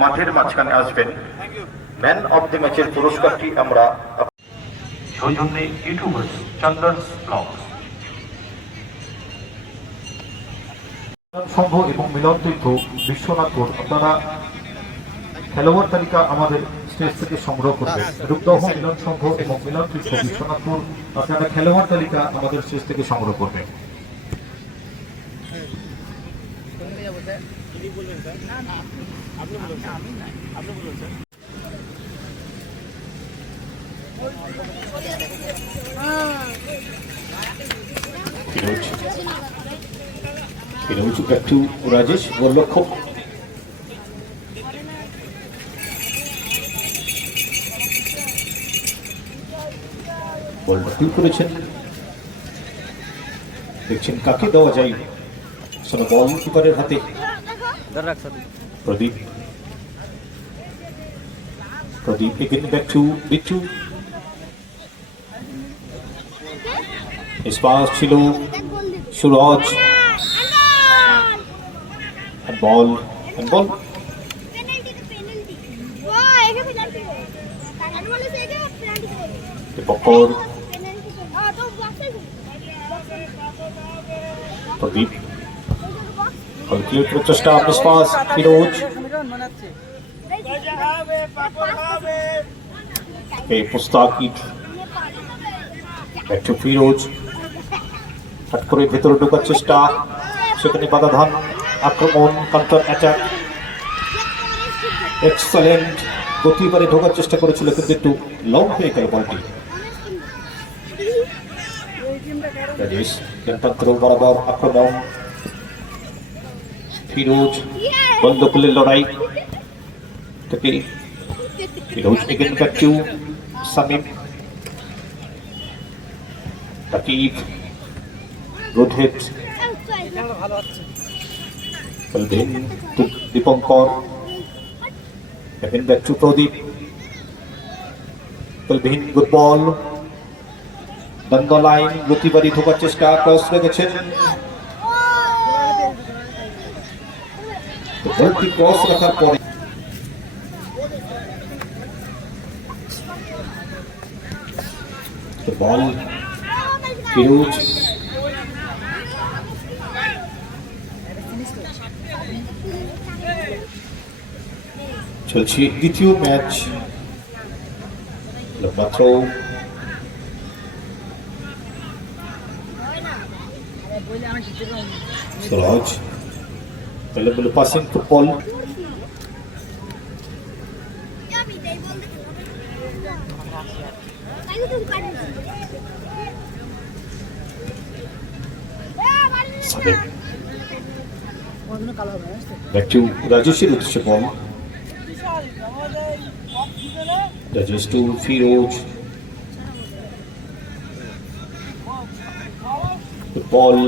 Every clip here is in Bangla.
মাঠের মাঝখানে আসবেন। ম্যান অফ দ্য ম্যাচের পুরস্কারটি আমরা সৌজন্যে ইউটিউবার চন্দনস ব্লগ সংঘ এবং মিলন তীর্থ বিশ্বনাথপুর। আপনারা খেলোয়াড় তালিকা আমাদের স্টেজ থেকে সংগ্রহ করবেন। রূপদহ মিলন সংঘ এবং মিলন তীর্থ বিশ্বনাথপুর, আপনারা খেলোয়াড় তালিকা আমাদের স্টেজ থেকে সংগ্রহ করবেন। back to Rajesh গোলরক্ষক। বলটা ফিল করেছেন, দেখছেন কাকে দেওয়া যায়। বল কিপারের হাতে প্রদীপ। again back to Bittu। Pass ছিল সুরজ। বল প্রদীপ চেষ্টা পাস ফিরোজ। মুস্তাকিব একটু ফিরোজ হট করে ভেতরে ঢোকার চেষ্টা, সেখানে বাধাধান আক্রমণ, কাউন্টার অ্যাটাক। এক্সেলেন্ট গতিবারে ঢোকার চেষ্টা করেছিল, কিন্তু একটু লং হয়ে গেল বলটি। বরাবর আক্রমণ, ফিরোজ বন্ধ করলেন লড়াই থেকে। Firoz again back to Samim. Takib good hit, Dipankar back to Pradip. Good ball, বন্ধ লাইন, গতিবাড়ি ঢোকার চেষ্টা, ক্রস রেখেছেন। বলটি ক্রস রাখার পরে বল ফিরোজ। চলছে দ্বিতীয় ম্যাচ, মাত্র সুরজ বলে পাসিং ফুটবল। রাজেশের উদ্দেশ্যে ball, Rajesh to Firoz. Ball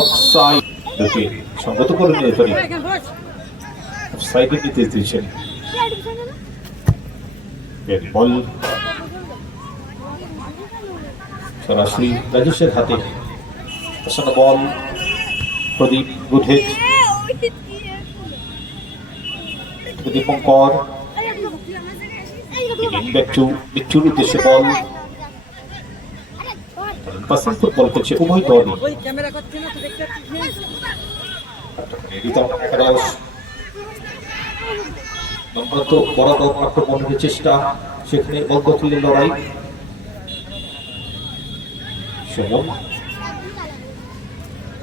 offside, সঙ্গত করে রেফারি অফসাইডের নির্দেশ দিয়েছেন। বল সরাসরি রাজেশের হাতে। Ball Pradip good hit, Dipankar back to বিট্টুর উদ্দেশ্যে বল। পাসিং ফুটবল করছে উভয় দলই। একাদশ নম্রত বরাবর আক্রমণের চেষ্টা, সেখানে বল দখলের লড়াই। সুমন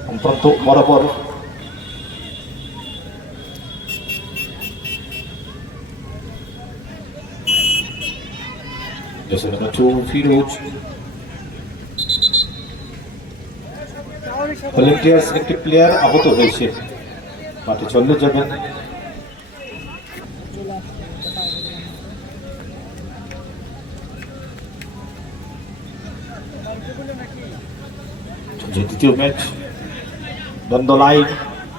সম্প্রান্ত বরাবর ফিরোজ। ভলেন্টিয়ার্স একটি প্লেয়ার আহত হয়েছে, মাঠে চলে যাবেন। দ্বিতীয় ম্যাচ দ্বন্দ্ব লাইন,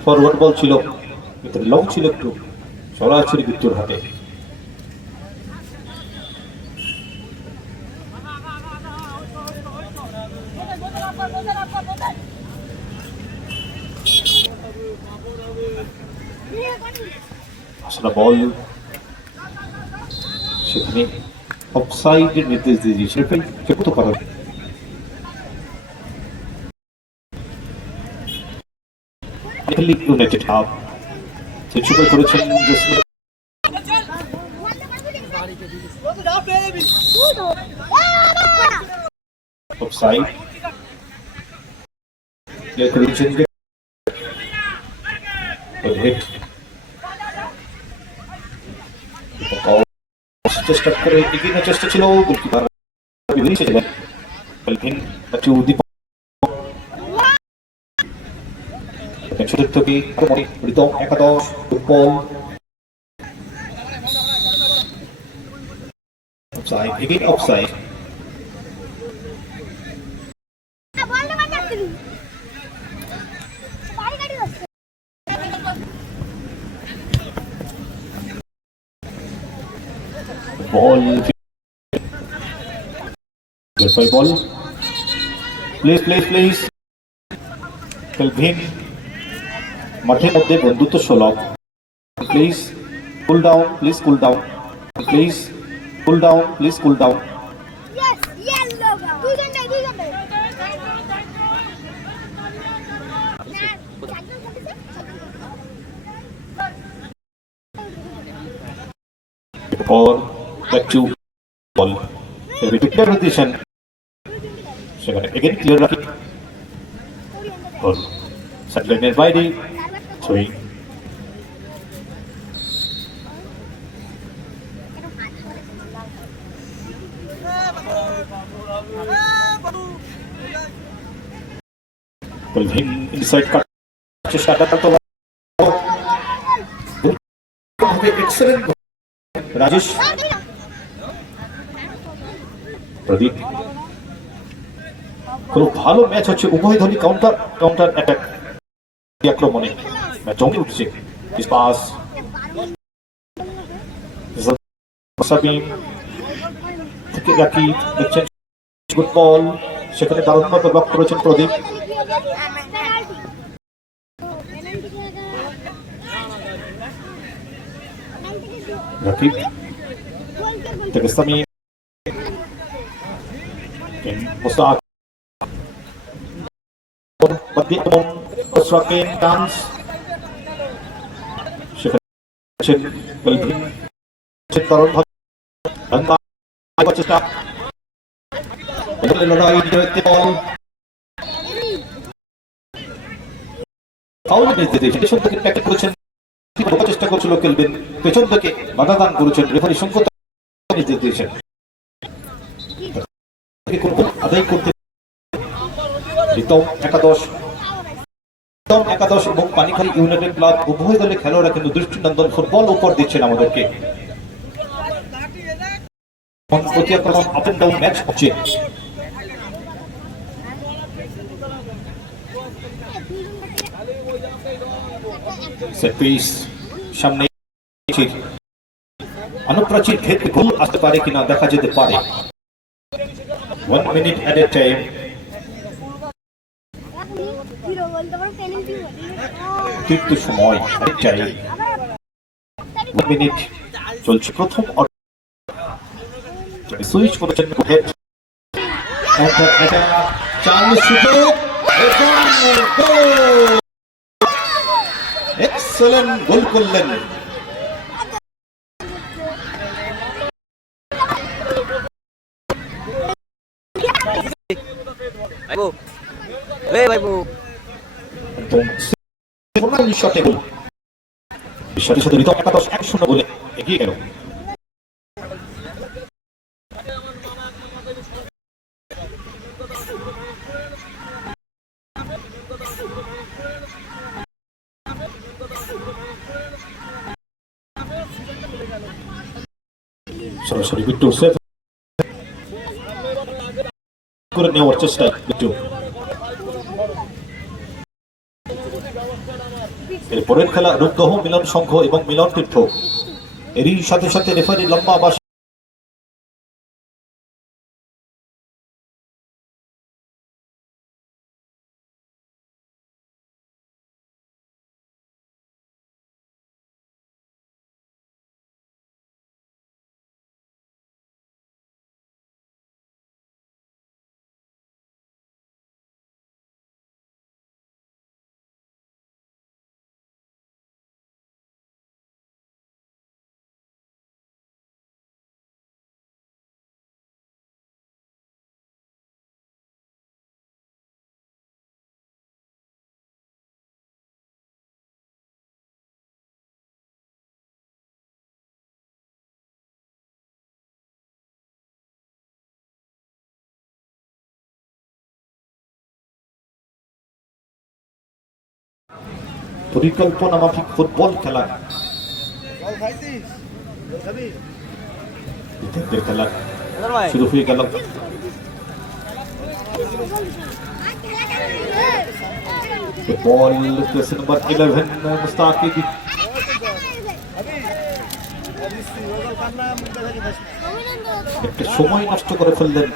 ফরওয়ার্ড বল ছিল, ভিতরে লং ছিল, একটু সরাসরি বিট্টুর হাতে। আসলে বল সেখানে অফসাইডের নির্দেশ দিয়ে দিয়েছে সে কত পারে ইউনাইটেড হাফ সেটা করেছেন অফসাইড করেছেন হিট চেষ্টা করে এগিয়ে চেষ্টা ছিল গোলকিপার চতুর্থ প্রীতম একাদশ football again offside ball by ball please Kelvin মাঠের মধ্যে বন্ধুত্ব সুলভ please cool down please cool down please cool down please cool down yes yellow দুইজনে or back to ball every clear position সেখানে again clear রাখি ball sideline বাইরে সুইং Kelvin inside cut চেষ্টা করতে এক্সেলেন্ট রাজেশ প্রদীপ খুব ভালো ম্যাচ হচ্ছে উভয় দলই কাউন্টার অ্যাটাক আক্রমণে ম্যাচ জমে উঠছে পাস থেকে রাখি দেখছেন ফুটবল সেখানে দারুণ মতো ব্লক করেছেন প্রদীপ রাকিব থেকে Samim Mustaq Badminton Osraken dance সেখানে Kelvin কারণ ভাবে চেষ্টা লড়াই বিজয়তে বল ফাউল নির্দেশ পেছন থেকে প্যাকেট করেছেন চেষ্টা করছিল Kelvin পেছন থেকে বাধা দান করেছেন রেফারি সংকট নির্দেশ দিয়েছেন আদায় করতে প্রীতম একাদশ এবং পানিখালী ইউনাইটেড ক্লাব উভয় দলের খেলোয়াড়রা কিন্তু দৃষ্টিনন্দন ফুটবল উপর দিচ্ছেন আমাদেরকে প্রতি আক্রমণ আপ এন্ড ডাউন ম্যাচ হচ্ছে সেট পিস সামনে অনুপ্রাচীর ভেদ গোল আসতে পারে কিনা দেখা যেতে পারে 1 minute at a time কিন্তু সময় চাই 1 মিনিট চলছে প্রথম সুইচ করেছেন এক্সেলেন্ট গোল করলেন শটে গোল সাথে সাথে রিতম একাদশ 1-0 গোলে এগিয়ে গেল সরাসরি বিট্টু সেভ করে নেওয়ার চেষ্টা বিট্টু এরপরের খেলা রূপদহ মিলন সংঘ এবং মিলন তীর্থ এরই সাথে সাথে রেফারি লম্বা বাস পরিকল্পনা মাফিক ফুটবল খেলা খেলা শুরু হয়ে গেল। বল নম্বর 11 মুস্তাকিব একটা সময় নষ্ট করে ফেললেন।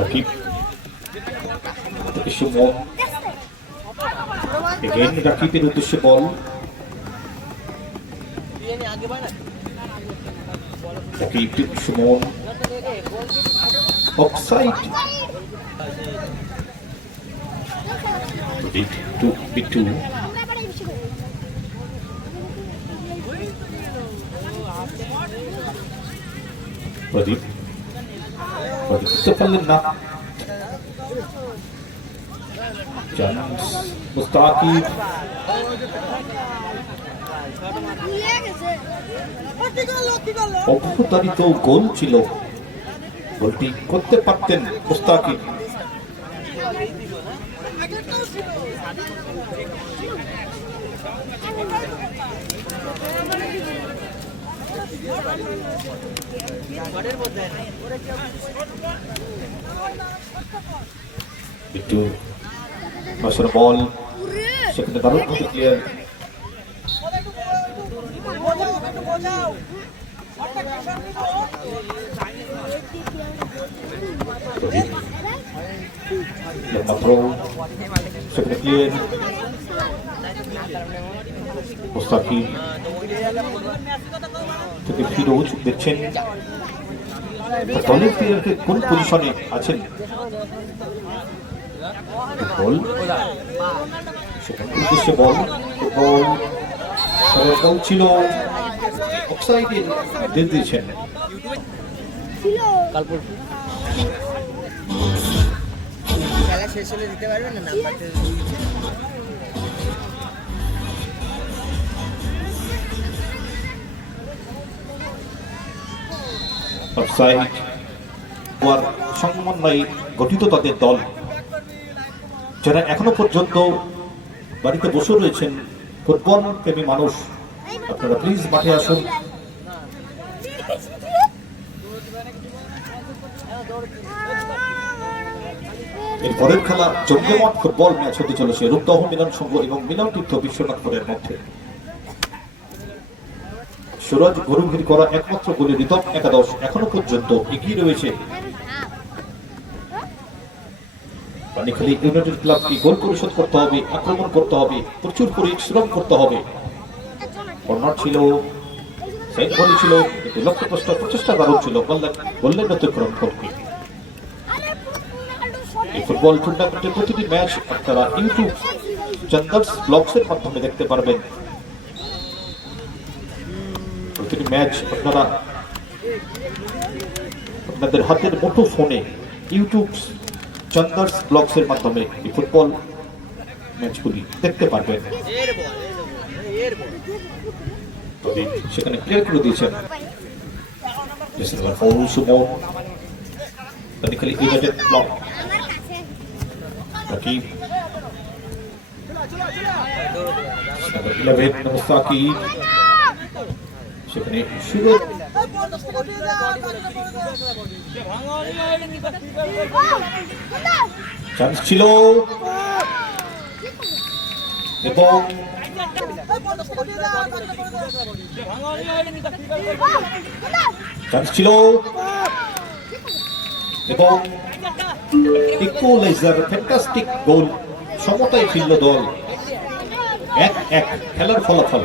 রাকিব সুমন এগেইন রাকিবের উদ্দেশ্যে বল। রাকিব সুমন অফসাইড। বিট্টু প্রদীপ বুঝতে পারলেন না। মুস্তাকিব অভ্যুত্থানিত গোল ছিল, গোলটি করতে পারতেন মুস্তাকিব। একটু বল সেখানে দারুণ ভাবে ক্লিয়ার। সেখানে ক্লিয়ার মুস্তাকিব থেকে ফিরোজ দেখছেন দলের প্লেয়ারকে কোন পজিশনে আছেন। বল সেখানে উদ্দেশ্যে বল বল ছিল অফসাইডে নির্দেশ দিয়েছেন। খেলা শেষ হলে দিতে পারবেন না নাম্বারটা। অফসাইড হওয়ার সমন্বয়ে গঠিত তাদের দল, যারা এখনো পর্যন্ত বাড়িতে বসে রয়েছেন ফুটবল প্রেমী মানুষ, আপনারা প্লিজ মাঠে আসুন। এর পরের খেলা জমজমাট ফুটবল ম্যাচ হতে চলেছে রূপদহ মিলন সংঘ এবং মিলন তীর্থ বিশ্বনাথপুরের মধ্যে। সুরজ গরুভির করা একমাত্র গোলে রিতম একাদশ এখনো পর্যন্ত এগিয়ে রয়েছে। পানিখালী ইউনাইটেড ক্লাবকে গোল পরিশোধ করতে হবে, আক্রমণ করতে হবে, প্রচুর পরিশ্রম করতে হবে। কর্নার ছিল, সাইড বল ছিল, কিন্তু লক্ষ্যপ্রষ্ট প্রচেষ্টা দারুণ ছিল, বললেন অতিক্রম করবে। এই ফুটবল টুর্নামেন্টের প্রতিটি ম্যাচ আপনারা ইউটিউব চন্দর্স ব্লগসের মাধ্যমে দেখতে পারবেন। প্রতিটি ম্যাচ আপনারা আপনাদের হাতের মুঠো ফোনে ইউটিউব চন্দর্স ব্লগসের মাধ্যমে এই ফুটবল ম্যাচগুলি দেখতে পারবেন। সেখানে ক্লিয়ার করে দিয়েছেন ইউনাইটেড ব্লগ। রাকিব 11 মুস্তাকিব সেখানে সুরজ চান্স ছিল এবং চান্স ছিল এবং ইকুয়ালাইজার ফ্যান্টাস্টিক গোল, সমতায় ফিরল দল। 1-1 খেলার ফলাফল।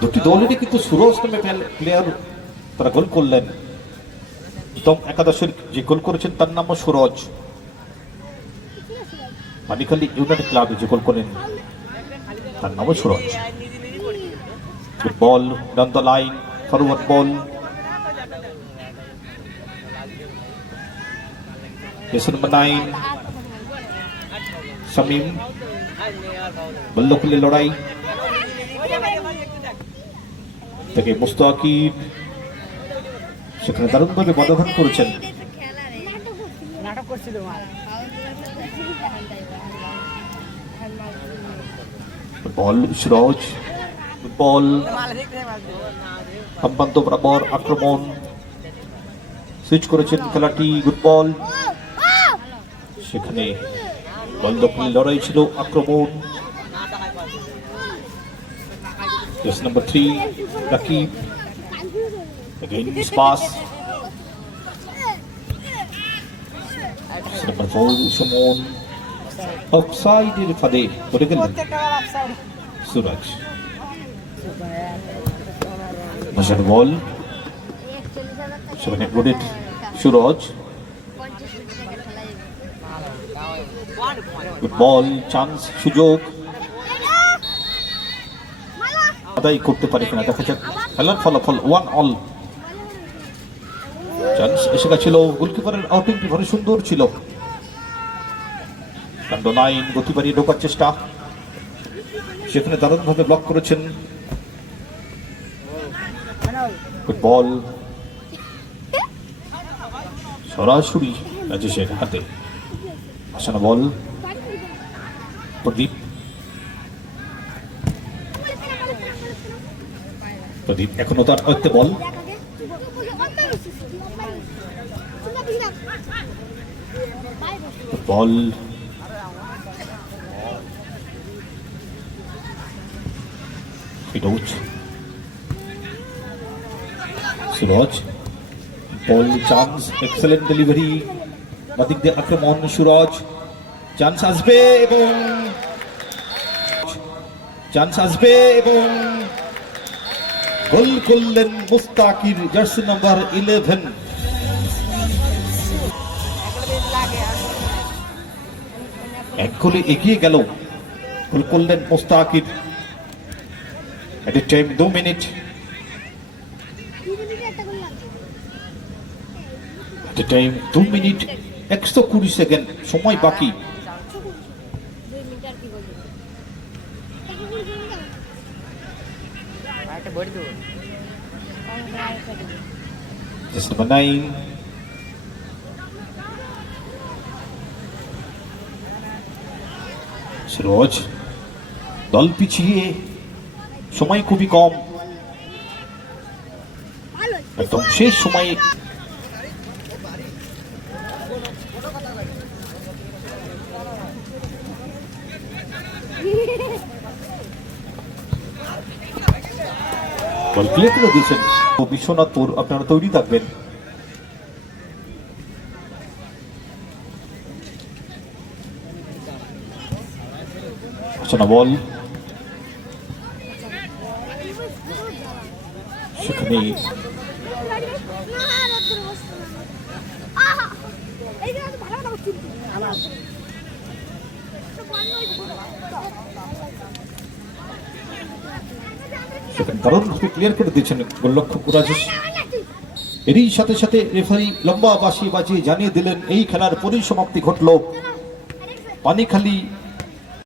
দুটি দলেরই কিন্তু সুরজ নামে প্লেয়ার তারা গোল করলেন। দম একাদশের যে গোল করেছেন তার নাম সুরজ। পানিখালী ইউনাইটেড ক্লাবে যে গোল করেন তার নাম সুরজ। বল ডান দ্য লাইন, ফরওয়ার্ড বল। নম্বর 9 শামীম, বল্ল খুলে লড়াই। থেকে মুস্তাকিব সেখানে দারুণভাবে বাধাঘাত করেছেন। নাটক করছিল বল সিরাজ, বল সম্পান্ত বরাবর আক্রমণ সুইচ করেছেন খেলাটি, গুড বল। সেখানে বল দখলে লড়াই ছিল, আক্রমণ। Yes, number 3, Rakib. Again, his pass. Yes, number 4, Shimon. Offside এর ফাঁদে পড়ে গেলেন সুরাজ। ভাষার বল সেখানে গোডেড সুরজ, গুড বল, চান্স, সুযোগ আদায় করতে পারে কিনা দেখা যাক। খেলার ফলাফল 1-1। চান্স এসে গেছিল, গোলকিপারের আউটিংটি ভারি সুন্দর ছিল। কাণ্ড 9 গতি বাড়িয়ে ঢোকার চেষ্টা, সেখানে দারুণভাবে ব্লক করেছেন। গুড বল, সরাসরি রাজেশের হাতে আসানো বল। প্রদীপ, প্রদীপ এখনো তার আয়ত্তে বল। বল ফিরোজ, সুরজ, বল, চান্স, এক্সেলেন্ট ডেলিভারি, বাদিক দিয়ে আক্রমণ, সুরজ, চান্স আসবে এবং গোল করলেন মুস্তাকির, জার্সি নাম্বার 11। এক গোলে এগিয়ে গেল, গোল করলেন Mustakir. At a time 2 minute, at a time 2 minute 120 second সময় বাকি। Just number 9, Siraj. দল পিছিয়ে, সময় খুবই কম, একদম শেষ সময়ে বল ক্লিয়ার করে দিয়েছেন বিশ্বনাথপুর। আপনারা তৈরি থাকবেন। আচ্ছা, বল সেখানে দারুণভাবে ক্লিয়ার করে দিয়েছেন গোলরক্ষক রাজেশ। এরই সাথে সাথে রেফারি লম্বা বাঁশি বাজিয়ে জানিয়ে দিলেন এই খেলার পরিসমাপ্তি ঘটল পানিখালি